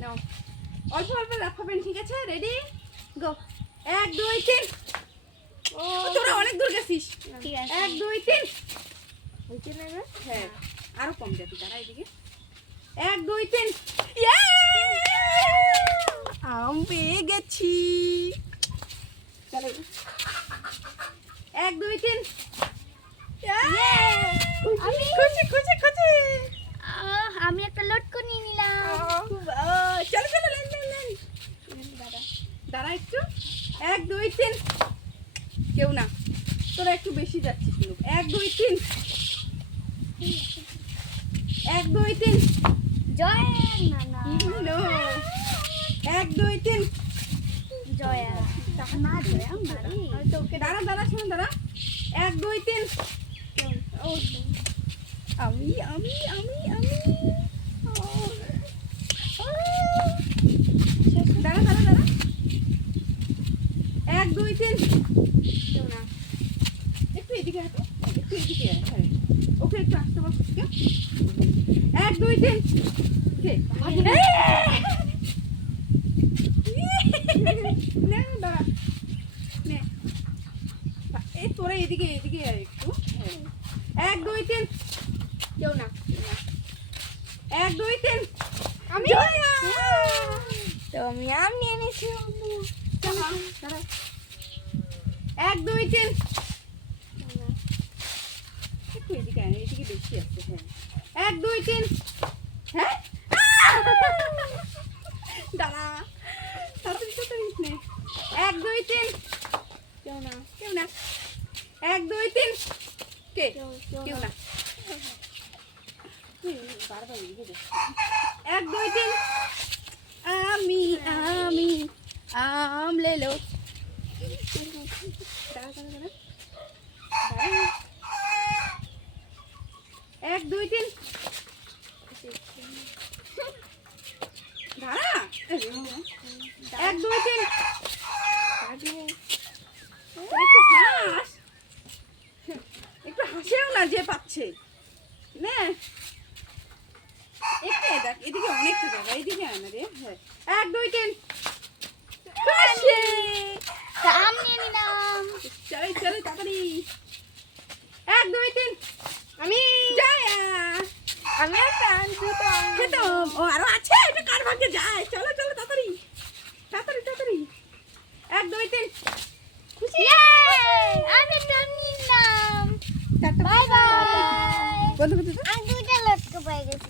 নাও অল্প অল্প লাফাবেন, ঠিক আছে? Ready go. 1 2 3। ও তোরা অনেক দূর গেছিস। ঠিক আছে 1 2 3। হইছে না গো? হ্যাঁ আরো কম যাবি, দাঁড়া এদিকে। 1 2 3। আম পেয়ে গেছি। চলো 1 2 3। আমি খুশি খুশি খুশি। আমি একটা লটকন নিয়ে নিলাম। চলো চলো লেন লেন লেন। দাদা দাঁড়া একটু। 1 2 3। কেউ না, তোরা একটু বেশি যাচ্ছিস কিন্তু। 1 2 3। 1 2 3। জয় নানা। নো 1 2 3। জয়া মা জয়া মারি তোকে দাঁড়া দাঁড়া শোন দাঁড়া। 1 2 3। ও আমি আমি আমি আমি দাঁড়া দাঁড়া দাঁড়া। 1 2 3। কেউ না, একটু এদিকে হাঁটো, একটু এদিকে আয়, হ্যাঁ ওকে একটু আসতে বল। 1 2 3। কে না দাঁড়া নে। এই তোরা এদিকে এদিকে আয় একটু। 1 2 3। কেউ না 1 2 3। আমি তো আমি আম নিয়ে নিয়েছি। দাঁড়া 1 2 3। একটু এদিকে আয়, এদিকে বেশি আছে। হ্যাঁ 1 2 3। হ্যাঁ দাঁড়া তাড়াতাড়ি তাড়াতাড়ি নে। 1 2 3। কেউ না কেউ না। 1 2 3। কে কেউ না। বারবার এদিকে দেখ। 1 2 3। আমি আমি আম লে লো। দাঁড়া দাঁড়া দাঁড়া। 1 2 3। দাঁড়া 1 2 3। একটু হাস, একটু হাসেও না যে পাচ্ছে না। একটু দেখ এদিকে অনেকটা জায়গা, এদিকে আয় না রে। হ্যাঁ 1 2 3। খুশি। আম নিয়ে নিলাম। চলো চলো তাড়াতাড়ি। 1 2 3। আমি জয়া আমি একটা আনছি তো খেতো। ও আরো আছে, এটা কার ভাগ্যে যায়। চলো চলো তাড়াতাড়ি তাড়াতাড়ি তাড়াতাড়ি। 1 2 3। খুশি। আমি একটা আম নিয়ে নিলাম। Tata bye bye. বন্ধু বন্ধু আমি দুইটা লটকে পেয়ে গেছি।